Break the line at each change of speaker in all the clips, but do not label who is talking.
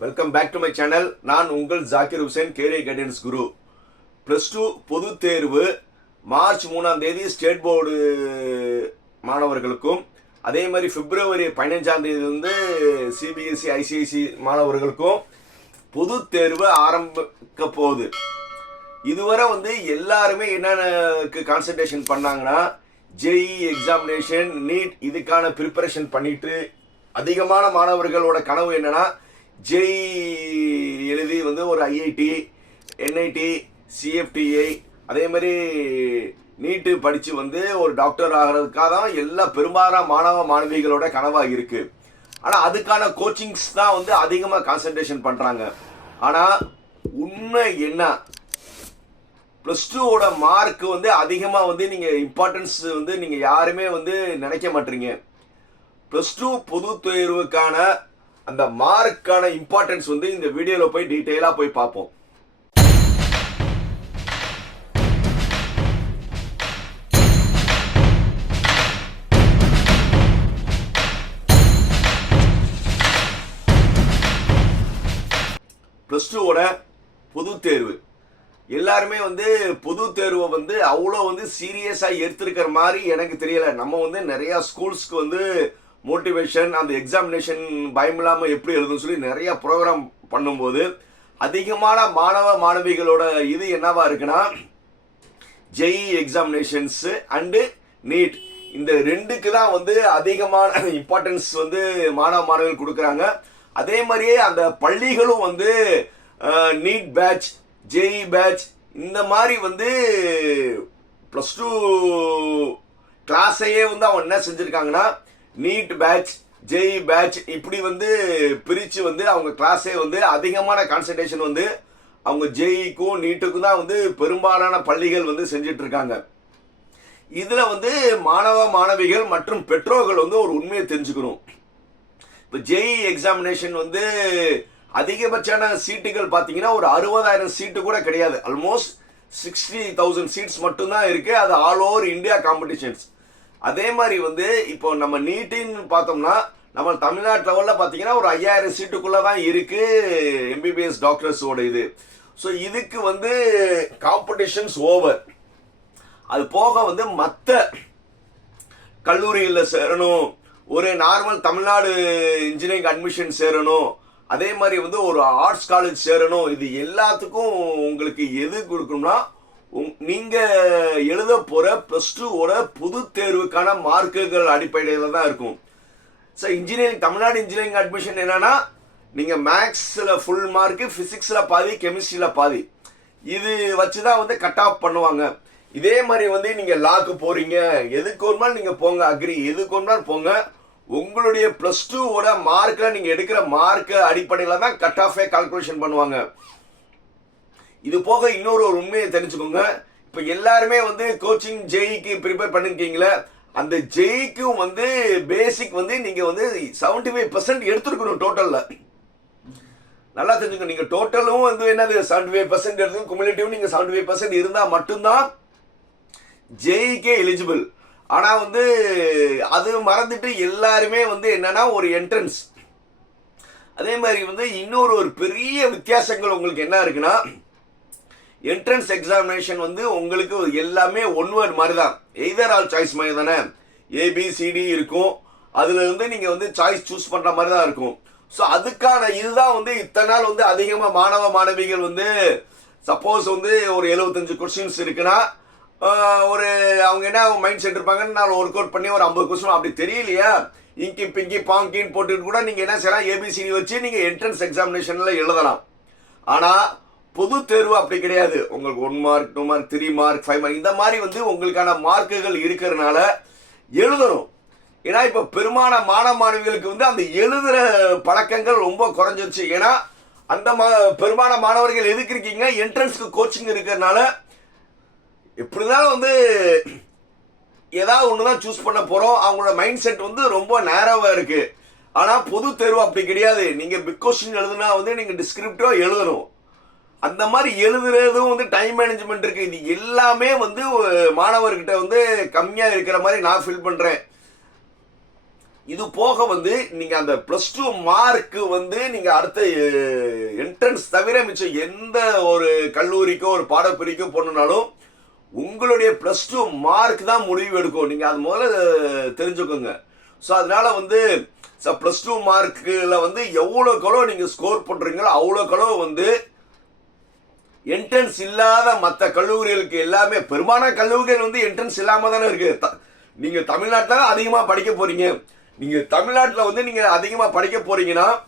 Welcome back to my channel நான் உங்கள் Zakir Hussain career guidance guru plus two பொது தேர்வு மார்ச் மூணாம் தேதி ஸ்டேட் போர்டு uh, மாணவர்களுக்கும் அதே மாதிரி பிப்ரவரி பதினஞ்சாம் தேதி வந்து சிபிஎஸ்சி ஐசிஐசி மாணவர்களுக்கும் பொது தேர்வு ஆரம்பிக்க போகுது. இதுவரை வந்து எல்லாருமே என்னென்னக்கு கான்சன்ட்ரேஷன் பண்ணாங்கன்னா ஜேஇ எக்ஸாமினேஷன் நீட் இதுக்கான ப்ரிப்பரேஷன் பண்ணிட்டு அதிகமான மாணவர்களோட கனவு என்னன்னா ஜெய் எழுதி வந்து ஒரு ஐஐடி என்ஐடி சிஎஃப்டிஐ அதே மாதிரி நீட்டு படித்து வந்து ஒரு டாக்டர் ஆகிறதுக்காக தான் எல்லா பெரும்பாலான மாணவ மாணவிகளோட கனவாக இருக்குது ஆனால் அதுக்கான கோச்சிங்ஸ் தான் வந்து அதிகமாக கான்சன்ட்ரேஷன் பண்ணுறாங்க ஆனால் உண்மை என்ன? ப்ளஸ் டூவோட மார்க் வந்து அதிகமாக வந்து நீங்கள் இம்பார்ட்டன்ஸ் வந்து நீங்கள் யாருமே வந்து நினைக்க மாட்டீங்க. ப்ளஸ் டூ பொது தேர்வுக்கான அந்த மார்க்கான இம்பார்ட்டன்ஸ் வந்து இந்த வீடியோவில் போய் டீட்டெயிலாக போய் பார்ப்போம். ப்ளஸ் டூவோட பொது தேர்வு. எல்லாருமே வந்து பொது தேர்வை வந்து அவ்வளோ வந்து சீரியஸாக எடுத்திருக்கிற மாதிரி எனக்கு தெரியலை. நம்ம வந்து நிறையா ஸ்கூல்ஸ்க்கு வந்து மோட்டிவேஷன் அந்த எக்ஸாமினேஷன் பயம் இல்லாமல் எப்படி எழுதுன்னு சொல்லி நிறைய ப்ரோக்ராம் பண்ணும்போது அதிகமான மாணவ மாணவிகளோட இது என்னவா இருக்குன்னா ஜெய் எக்ஸாமினேஷன்ஸ் அண்டு நீட் இந்த ரெண்டுக்கு தான் வந்து அதிகமான இம்பார்ட்டன்ஸ் வந்து மாணவ மாணவிகள் கொடுக்குறாங்க. அதே மாதிரியே அந்த பள்ளிகளும் வந்து நீட் பேட்ச் ஜெய் பேட்ச் இந்த மாதிரி வந்து ப்ளஸ் டூ கிளாஸையே வந்து அவங்க என்ன செஞ்சுருக்காங்கன்னா நீட் பேட்ச் ஜெய் பேட்ச் இப்படி வந்து பிரித்து வந்து அவங்க கிளாஸே வந்து அதிகமான கான்சன்ட்ரேஷன் வந்து அவங்க ஜெய்க்கும் நீட்டுக்கும் தான் வந்து பெரும்பாலான பள்ளிகள் வந்து செஞ்சிட்ருக்காங்க. இதில் வந்து மாணவ மாணவிகள் மற்றும் பெற்றோர்கள் வந்து ஒரு உண்மையை தெரிஞ்சுக்கணும். இப்போ ஜெய் எக்ஸாமினேஷன் வந்து அதிகபட்சான சீட்டுகள் பார்த்தீங்கன்னா ஒரு அறுபதாயிரம் சீட்டு கூட கிடையாது. ஆல்மோஸ்ட் சிக்ஸ்டி தௌசண்ட் சீட்ஸ் மட்டும்தான் இருக்குது அது ஆல் ஓவர் இந்தியா காம்படிஷன்ஸ் அதே மாதிரி வந்து இப்போ நம்ம நீட்டின்னு பார்த்தோம்னா நம்ம தமிழ்நாட்டு லெவலில் பார்த்தீங்கன்னா ஒரு ஐயாயிரம் சீட்டுக்குள்ளே தான் இருக்குது எம்பிபிஎஸ் டாக்டர்ஸோட இது. ஸோ இதுக்கு வந்து காம்படிஷன்ஸ் ஓவர் அது போக வந்து மற்ற கல்லூரிகளில் சேரணும் ஒரு நார்மல் தமிழ்நாடு இன்ஜினியரிங் அட்மிஷன் சேரணும் அதே மாதிரி வந்து ஒரு ஆர்ட்ஸ் காலேஜ் சேரணும் இது எல்லாத்துக்கும் உங்களுக்கு எது கொடுக்கணும்னா நீங்க எழுத போற பிளஸ் டூவோட பொது தேர்வுக்கான மார்க்குகள் அடிப்படையில் தான் இருக்கும். Sir engineering Tamil Nadu engineering admission என்னன்னா நீங்க மேக்ஸில் ஃபுல் மார்க்கு ஃபிசிக்ஸில் பாதி கெமிஸ்ட்ரியில் பாதி. இது வச்சு தான் வந்து கட் ஆஃப் பண்ணுவாங்க. இதே மாதிரி வந்து நீங்க லாக்கு போறீங்க. எதுக்கு ஒரு நாள் நீங்க போங்க அக்ரி எதுக்கு ஒரு நாள் போங்க உங்களுடைய பிளஸ் டூவோட மார்க்கில் நீங்க எடுக்கிற மார்க்கு அடிப்படையில் தான் கட் ஆஃபே கால்குலேஷன் பண்ணுவாங்க. இது போக இன்னொரு ஒரு உண்மையை தெரிஞ்சுக்கோங்க. இப்போ எல்லாருமே வந்து கோச்சிங் ஜெய்க்கு ப்ரிப்பேர் பண்ணிருக்கீங்களே அந்த ஜெய்க்கும் வந்து பேசிக் வந்து நீங்க வந்து செவன்டி ஃபைவ் பர்சன்ட் எடுத்துருக்கணும் டோட்டல்ல நல்லா தெரிஞ்சுக்கணும் நீங்க டோட்டலும் வந்து என்னது செவன்டி ஃபைவ் பர்சன்ட் எடுத்து குமுலேட்டிவ் நீங்க செவன்டி ஃபைவ் பர்சன்ட் இருந்தால் மட்டும்தான் ஜெய்க்கே எலிஜிபிள் ஆனால் வந்து அது மறந்துட்டு எல்லாருமே வந்து என்னன்னா ஒரு என்ட்ரன்ஸ் அதே மாதிரி வந்து இன்னொரு ஒரு பெரிய வித்தியாசங்கள் உங்களுக்கு என்ன இருக்குன்னா என்ட்ரன்ஸ் எக்ஸாமினேஷன் வந்து உங்களுக்கு எல்லாமே ஒன் வேர்ட் மாதிரி தான் எய்தர் ஆல் சாய்ஸ் மாதிரி தானே? ஏபிசிடி இருக்கும். அதுல இருந்து நீங்க வந்து சாய்ஸ் சூஸ் பண்ற மாதிரி தான் இருக்கும். ஸோ அதுக்கான இதுதான் வந்து இத்தனை நாள் வந்து அதிகமாக மாணவ மாணவிகள் வந்து சப்போஸ் வந்து ஒரு எழுபத்தஞ்சு கொஸ்டின்ஸ் இருக்குன்னா ஒரு அவங்க என்ன மைண்ட் செட் இருப்பாங்கன்னு நான் ஒர்க் அவுட் பண்ணி ஒரு ஐம்பது கொஸ்டின் அப்படி தெரியலையா. இங்கி பிங்கி பாங்கின்னு போட்டுட்டு கூட நீங்கள் என்ன செய்யலாம்? ஏபிசிடி வச்சு நீங்கள் என்ட்ரன்ஸ் எக்ஸாமினேஷனில் எழுதலாம். ஆனால் பொது தேர்வு அப்படி கிடையாது. உங்களுக்கு one mark two mark three mark five mark இந்த மாதிரி வந்து உங்களுக்கான மார்க்குகள் இருக்கிறதுனால எழுதணும். ஏன்னா இப்போ பெருமான மாணவ மாணவிகளுக்கு வந்து அந்த எழுதுகிற பழக்கங்கள் ரொம்ப குறைஞ்சிருச்சு. ஏன்னா அந்த மா பெருமான மாணவர்கள் எதுக்கு இருக்கீங்க? என்ட்ரன்ஸ்க்கு கோச்சிங் இருக்கிறதுனால எப்படினாலும் வந்து ஏதாவது ஒன்று தான் சூஸ் பண்ண போகிறோம் அவங்களோட மைண்ட் செட் வந்து ரொம்ப நேரவாக இருக்குது ஆனால் பொது தேர்வு அப்படி கிடையாது. நீங்கள் பிக் கொஸ்டின் எழுதுனா வந்து நீங்கள் டிஸ்கிரிப்டிவாக எழுதணும். அந்த மாதிரி எழுதுறதும் வந்து டைம் மேனேஜ்மெண்ட் இருக்கு. இது எல்லாமே வந்து மாணவர்கிட்ட வந்து கம்மியாக இருக்கிற மாதிரி நான் ஃபீல் பண்ணுறேன் இது போக வந்து நீங்க அந்த பிளஸ் டூ மார்க் வந்து நீங்க அடுத்த என்ட்ரன்ஸ் தவிர மிச்சம் எந்த ஒரு கல்லூரிக்கோ ஒரு பாடப்பிரிக்கோ போனாலும் உங்களுடைய பிளஸ் டூ மார்க் தான் முடிவு எடுக்கும். நீங்க அது முதல்ல தெரிஞ்சுக்கோங்க. ஸோ அதனால வந்து ப்ளஸ் டூ மார்க்கில் வந்து எவ்வளோக்களோ நீங்கள் ஸ்கோர் பண்ணுறீங்களோ அவ்வளோக்களோ வந்து என்ட்ரன்ஸ் இல்லாத மற்ற கல்லூரிகளுக்கு எல்லாமே பெரும்பாலான கல்லூரிகள் வந்து என்ட்ரன்ஸ் இல்லாமல் தானே இருக்கு. த- தமிழ்நாட்டில் தான் அதிகமாக படிக்க போறீங்க. நீங்கள் தமிழ்நாட்டில் வந்து நீங்கள் அதிகமாக படிக்க போறீங்கன்னா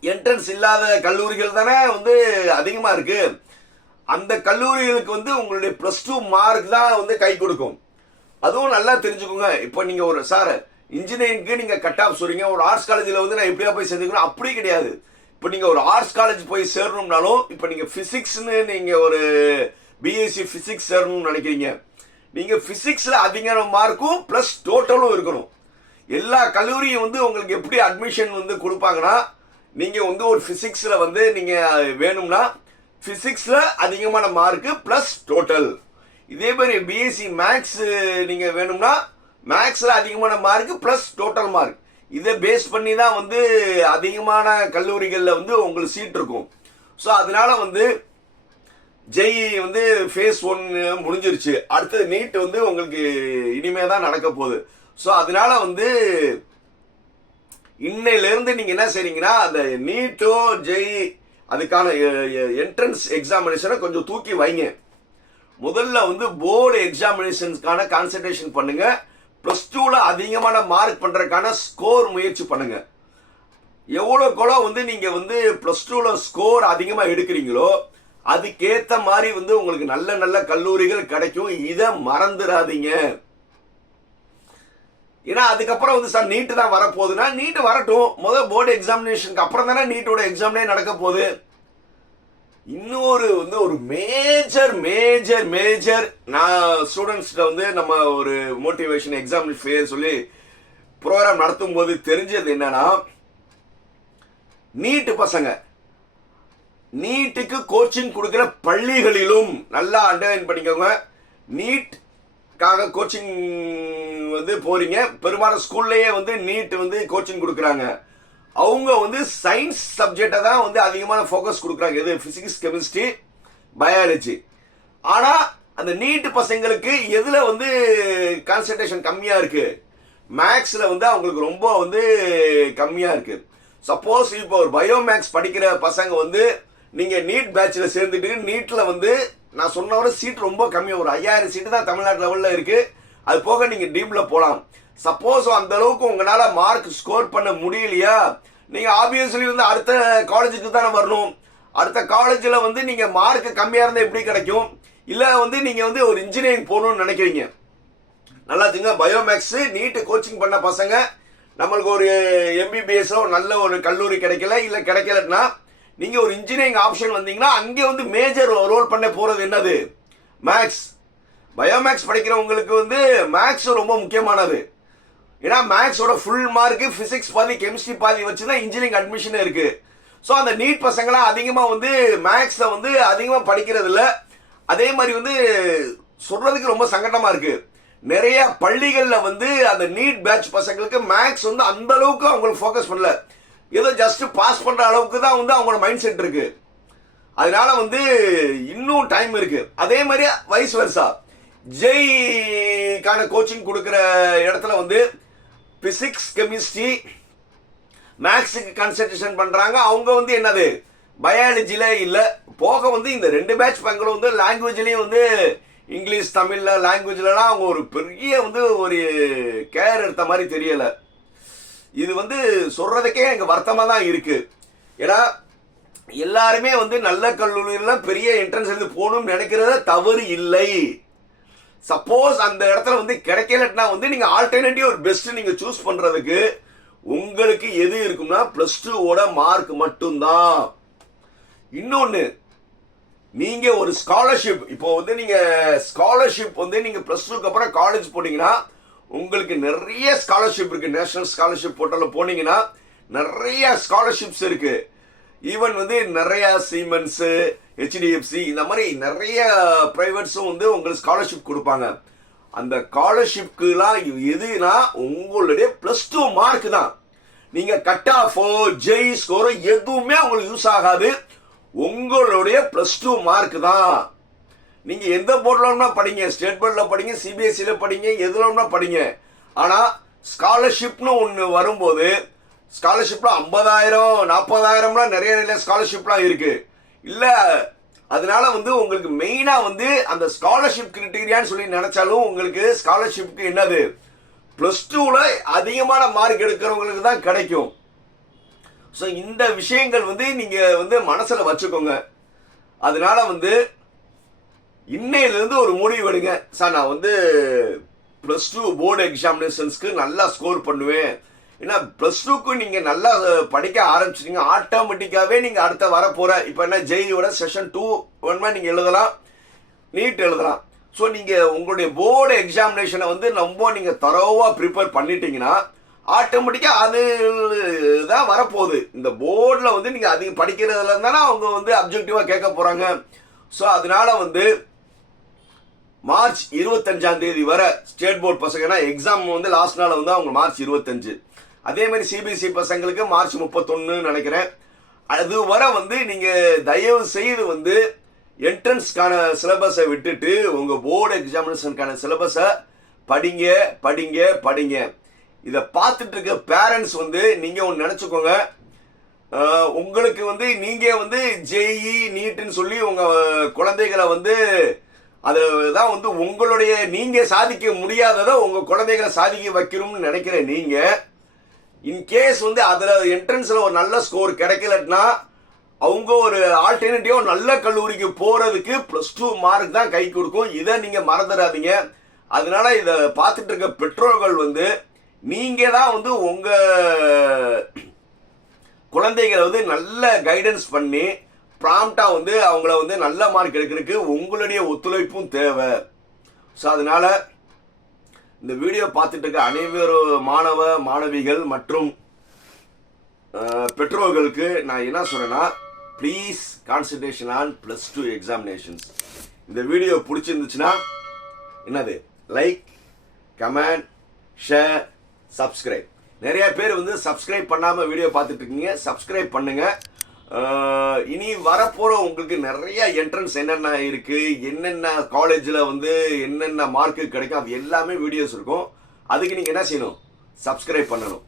என்ட்ரன்ஸ் இல்லாத கல்லூரிகள் தானே வந்து அதிகமாக இருக்கு. அந்த கல்லூரிகளுக்கு வந்து உங்களுடைய ப்ளஸ் டூ மார்க் தான் வந்து கை கொடுக்கும். அதுவும் நல்லா தெரிஞ்சுக்கோங்க. இப்போ நீங்கள் ஒரு சார் இன்ஜினியரிங்க்கு நீங்கள் கட் ஆஃப் சொல்றீங்க. ஒரு ஆர்ட்ஸ் காலேஜில் வந்து நான் எப்படியா போய் சேர்ந்துக்கணும்? அப்படி கிடையாது. இப்போ நீங்கள் ஒரு ஆர்ட்ஸ் காலேஜ் போய் சேரணும்னாலும் இப்போ நீங்கள் ஃபிசிக்ஸ்னு நீங்கள் ஒரு பிஎஸ்சி ஃபிசிக்ஸ் சேரணும்னு நினைக்கிறீங்க. நீங்கள் ஃபிசிக்ஸில் அதிகமான மார்க்கும் ப்ளஸ் டோட்டலும் இருக்கணும். எல்லா கல்லூரியும் வந்து உங்களுக்கு எப்படி அட்மிஷன் வந்து கொடுப்பாங்கன்னா நீங்கள் வந்து ஒரு ஃபிசிக்ஸில் வந்து நீங்கள் வேணும்னா ஃபிசிக்ஸில் அதிகமான மார்க்கு ப்ளஸ் டோட்டல் இதே மாதிரி பிஎஸ்சி மேக்ஸ் நீங்கள் வேணும்னா மேக்ஸில் அதிகமான மார்க்கு ப்ளஸ் டோட்டல் மார்க் இதை பேஸ் பண்ணி தான் வந்து அதிகமான கல்லூரிகளில் வந்து உங்களுக்கு சீட் இருக்கும். ஸோ அதனால வந்து ஜெய் வந்து ஃபேஸ் ஒன் முடிஞ்சிருச்சு. அடுத்தது நீட் வந்து உங்களுக்கு இனிமே தான் நடக்க போகுது. ஸோ அதனால வந்து இன்னையிலேருந்து நீங்கள் என்ன செய்றீங்கன்னா அந்த நீட்டோ ஜெய் அதுக்கான என்ட்ரன்ஸ் எக்ஸாமினேஷனை கொஞ்சம் தூக்கி வைங்க. முதல்ல வந்து போர்டு எக்ஸாமினேஷன்ஸ்க்கான கான்சன்ட்ரேஷன் பண்ணுங்கள் ப்ளஸ் டூவில் அதிகமான மார்க் பண்ணுறதுக்கான ஸ்கோர் முயற்சி பண்ணுங்க. எவ்வளோக்கெவ்வளோ வந்து நீங்கள் வந்து ப்ளஸ் டூவில் ஸ்கோர் அதிகமாக எடுக்கிறீங்களோ அதுக்கேற்ற மாதிரி வந்து உங்களுக்கு நல்ல நல்ல கல்லூரிகள் கிடைக்கும். இதை மறந்துடாதீங்க. ஏன்னா அதுக்கப்புறம் வந்து சார் நீட்டு தான் வரப்போகுதுன்னா நீட்டு வரட்டும். முதல் போர்டு எக்ஸாமினேஷனுக்கு அப்புறம் தானே நீட்டோட எக்ஸாம்னே நடக்க போகுது. இன்னொரு வந்து ஒரு மேஜர் மேஜர் மேஜர் நான் ஸ்டூடெண்ட்ஸ்கிட்ட வந்து நம்ம ஒரு மோட்டிவேஷன் எக்ஸாம் ஃபேர் சொல்லி ப்ரோக்ராம் நடத்தும் போது தெரிஞ்சது என்னன்னா நீட்டு பசங்க. நீட்டுக்கு கோச்சிங் கொடுக்குற பள்ளிகளிலும் நல்லா அண்டர்லைன் பண்ணிக்கோங்க. நீட்காக கோச்சிங் வந்து போறீங்க. பெரும்பாலும் ஸ்கூல்லையே வந்து நீட் வந்து கோச்சிங் கொடுக்குறாங்க. அவங்க வந்து சயின்ஸ் சப்ஜெக்டை தான் வந்து அதிகமான ஃபோக்கஸ் கொடுக்குறாங்க. எது? ஃபிசிக்ஸ் கெமிஸ்ட்ரி பயாலஜி ஆனால் அந்த நீட்டு பசங்களுக்கு எதில் வந்து கான்சன்ட்ரேஷன் கம்மியாக இருக்குது மேக்ஸில் வந்து அவங்களுக்கு ரொம்ப வந்து கம்மியாக இருக்குது சப்போஸ் இப்போ ஒரு பயோ மேக்ஸ் படிக்கிற பசங்க வந்து நீங்கள் நீட் பேட்சில் சேர்ந்துட்டு நீட்டில் வந்து நான் சொன்ன சீட் ரொம்ப கம்மியாக ஒரு ஐயாயிரம் சீட்டு தான் தமிழ்நாட்டு லெவலில் இருக்குது அது போக நீங்கள் டீமில் போகலாம் சப்போஸ் அந்த அளவுக்கு உங்களால மார்க் ஸ்கோர் பண்ண முடியலையா? நீங்க ஆப்வியஸ்லி வந்து அடுத்த காலேஜுக்கு தானே வரணும். அடுத்த காலேஜில் வந்து நீங்கள் மார்க் கம்மியாக இருந்தால் எப்படி கிடைக்கும்? இல்லை வந்து நீங்கள் வந்து ஒரு இன்ஜினியரிங் போகணும்னு நினைக்கிறீங்க. நல்லா தெரியுங்க பயோமேக்ஸு நீட் கோச்சிங் பண்ண பசங்க. நம்மளுக்கு ஒரு எம்பிபிஎஸ் நல்ல ஒரு கல்லூரி கிடைக்கல இல்லை கிடைக்கலன்னா நீங்கள் ஒரு இன்ஜினியரிங் ஆப்ஷன் வந்தீங்கன்னா அங்கே வந்து மேஜர் ரோல் பண்ண போகிறது என்னது? மேக்ஸ் பயோமேக்ஸ் படிக்கிறவங்களுக்கு வந்து மேக்ஸ் ரொம்ப முக்கியமானது. ஏன்னா மேக்ஸோட ஃபுல் மார்க் பிசிக்ஸ் பாதி கெமிஸ்ட்ரி பாதி வச்சு தான் இன்ஜினியரிங் அட்மிஷன் இருக்கு. ஸோ அந்த நீட் பசங்களாம் அதிகமாக வந்து மேக்ஸை வந்து அதிகமாக படிக்கிறதில்ல. அதே மாதிரி வந்து சொல்றதுக்கு ரொம்ப சங்கடமா இருக்கு. நிறைய பள்ளிகளில் வந்து அந்த நீட் பேட்ச் பசங்களுக்கு மேக்ஸ் வந்து அந்த அளவுக்கு அவங்களுக்கு ஃபோக்கஸ் பண்ணல. ஏதோ ஜஸ்ட் பாஸ் பண்ணுற அளவுக்கு தான் வந்து அவங்களோட மைண்ட் செட் இருக்கு. அதனால வந்து இன்னும் டைம் இருக்கு. அதே மாதிரி வயசு வருஷா ஜெய்க்கான கோச்சிங் கொடுக்குற இடத்துல வந்து பிசிக்ஸ் கெமிஸ்ட்ரி மேக்ஸுக்கு கான்சன்ட்ரேஷன் பண்ணுறாங்க அவங்க வந்து என்னது? பயாலஜியில் இல்லை. போக வந்து இந்த ரெண்டு பேட்ச் பங்களும் வந்து லாங்குவேஜ்லேயும் வந்து இங்கிலீஷ் தமிழில் லாங்குவேஜ்லலாம் அவங்க ஒரு பெரிய வந்து ஒரு கேர் எடுத்த மாதிரி தெரியலை. இது வந்து சொல்கிறதுக்கே எனக்கு வருத்தமாக தான் இருக்குது ஏன்னா எல்லாருமே வந்து நல்ல கல்லூரியில் பெரிய என்ட்ரன்ஸ் எழுதி போகணும்னு நினைக்கிறத தவறு இல்லை. சப்போஸ் அந்த இடத்துல வந்து கிடைக்கலன்னா வந்து நீங்கள் ஆல்டர்னேட்டிவ் ஒரு பெஸ்ட் நீங்கள் சூஸ் பண்ணுறதுக்கு உங்களுக்கு எது இருக்கும்னா ப்ளஸ் டூவோட மார்க் மட்டும்தான். இன்னொன்று நீங்கள் ஒரு ஸ்காலர்ஷிப் இப்போ வந்து நீங்கள் ஸ்காலர்ஷிப் வந்து நீங்கள் ப்ளஸ் டூக்கு அப்புறம் காலேஜ் போனீங்கன்னா உங்களுக்கு நிறைய ஸ்காலர்ஷிப் இருக்குது நேஷனல் ஸ்காலர்ஷிப் போர்ட்டலில் போனீங்கன்னா நிறைய ஸ்காலர்ஷிப்ஸ் இருக்குது ஈவன் வந்து நிறைய சீமென்ஸ் ஹெச்டிஎஃப்சி இந்த மாதிரி நிறைய பிரைவேட்ஸும் வந்து உங்களுக்கு ஸ்காலர்ஷிப் கொடுப்பாங்க. அந்த ஸ்காலர்ஷிப்க்குலாம் எதுனா உங்களுடைய ப்ளஸ் டூ மார்க் தான். நீங்க கட் ஆஃபோ ஜெய் ஸ்கோரோ எதுவுமே உங்களுக்கு யூஸ் ஆகாது. உங்களுடைய ப்ளஸ் டூ மார்க் தான். நீங்க எந்த போர்ட்ல படிங்க. ஸ்டேட் போர்டில் படிங்க சிபிஎஸ்சியில் படிங்க எதுல படிங்க. ஆனால் ஸ்காலர்ஷிப்னு ஒன்று வரும்போது ஸ்காலர்ஷிப்லாம் ஐம்பதாயிரம் நாற்பதாயிரம்லாம் நிறைய நிறைய ஸ்காலர்ஷிப்லாம் இருக்குது இல்லை அதனால வந்து உங்களுக்கு மெயினாக வந்து அந்த ஸ்காலர்ஷிப் கிரிட்டீரியான்னு சொல்லி நினைச்சாலும் உங்களுக்கு ஸ்காலர்ஷிப்க்கு என்னது? ப்ளஸ் டூவில் அதிகமான மார்க் எடுக்கிறவங்களுக்கு தான் கிடைக்கும். ஸோ இந்த விஷயங்கள் வந்து நீங்கள் வந்து மனசில் வச்சுக்கோங்க. அதனால வந்து இன்னையிலேருந்து ஒரு முடிவு எடுங்க. சார் நான் வந்து ப்ளஸ் டூ போர்டு எக்ஸாமினேஷன்ஸ்க்கு நல்லா ஸ்கோர் பண்ணுவேன். ஏன்னா ப்ளஸ் டூக்கு நீங்கள் நல்லா படிக்க ஆரம்பிச்சிட்டீங்க. ஆட்டோமேட்டிக்காகவே நீங்கள் அடுத்த வர போகிற இப்போ என்ன ஜெயியோட செஷன் டூ வேணுமா நீங்கள் எழுதலாம். நீட் எழுதலாம். ஸோ நீங்கள் உங்களுடைய போர்டு எக்ஸாமினேஷனை வந்து ரொம்ப நீங்கள் தரோவாக ப்ரிப்பேர் பண்ணிட்டீங்கன்னா ஆட்டோமேட்டிக்காக அது தான் வரப்போகுது. இந்த போர்டில் வந்து நீங்கள் அதிகம் படிக்கிறதுல இருந்தாலும் அவங்க வந்து அப்ஜெக்டிவாக கேட்க போகிறாங்க ஸோ அதனால வந்து மார்ச் இருபத்தஞ்சாம் தேதி வரை ஸ்டேட் போர்டு பசங்கன்னா எக்ஸாம் வந்து லாஸ்ட் நாள் வந்து அவங்க மார்ச் இருபத்தஞ்சு. அதே மாதிரி சிபிஎஸ்சி பசங்களுக்கு மார்ச் முப்பத்தொன்னு நினைக்கிறேன். அது வரை வந்து நீங்க தயவு செய்து வந்து என்ட்ரன்ஸ்க்கான சிலபஸை விட்டுட்டு உங்க போர்டு எக்ஸாமினேஷனுக்கான சிலபஸை படிங்க படிங்க படிங்க. இதை பார்த்துட்டு இருக்க பேரண்ட்ஸ் வந்து நீங்க ஒன்று நினச்சிக்கோங்க. உங்களுக்கு வந்து நீங்க வந்து ஜேஇ நீட்டுன்னு சொல்லி உங்க குழந்தைகளை வந்து அதுதான் வந்து உங்களுடைய நீங்க சாதிக்க முடியாததை உங்க குழந்தைகளை சாதிக்க வைக்கணும்னு நினைக்கிற நீங்கள் இன்கேஸ் வந்து அதில் என்ட்ரன்ஸில் ஒரு நல்ல ஸ்கோர் கிடைக்கலன்னா அவங்க ஒரு ஆல்டர்னேட்டிவ் நல்ல கல்லூரிக்கு போகிறதுக்கு ப்ளஸ் டூ மார்க் தான் கை கொடுக்கும். இதை நீங்கள் மறந்துடாதீங்க. அதனால இதை பார்த்துட்டு இருக்க பெற்றோர்கள் வந்து நீங்கள் தான் வந்து உங்கள் குழந்தைகளை வந்து நல்ல கைடன்ஸ் பண்ணி ப்ராம்ப்டாக வந்து அவங்கள வந்து நல்ல மார்க் எடுக்கிறதுக்கு உங்களுடைய ஒத்துழைப்பும் தேவை. ஸோ அதனால் இந்த வீடியோ பார்த்துட்டு இருக்க அனைவரும் மாணவ மாணவிகள் மற்றும் பெற்றோர்களுக்கு நான் என்ன சொல்றேன்னா please concentration on plus two examinations இந்த வீடியோ பிடிச்சிருந்துச்சுன்னா என்னது? லைக் கமெண்ட் ஷேர் சப்ஸ்கிரைப் நிறைய பேர் வந்து சப்ஸ்கிரைப் பண்ணாமல் வீடியோ பார்த்துட்டு இருக்கீங்க சப்ஸ்கிரைப் பண்ணுங்கள் இனி வரப்போற உங்களுக்கு நிறைய என்ட்ரன்ஸ் என்னென்ன இருக்கு என்னென்ன காலேஜில் வந்து என்னென்ன மார்க்கு கிடைக்கும் அது எல்லாமே வீடியோஸ் இருக்கும். அதுக்கு நீங்கள் என்ன செய்யணும்? சப்ஸ்கிரைப் பண்ணணும்.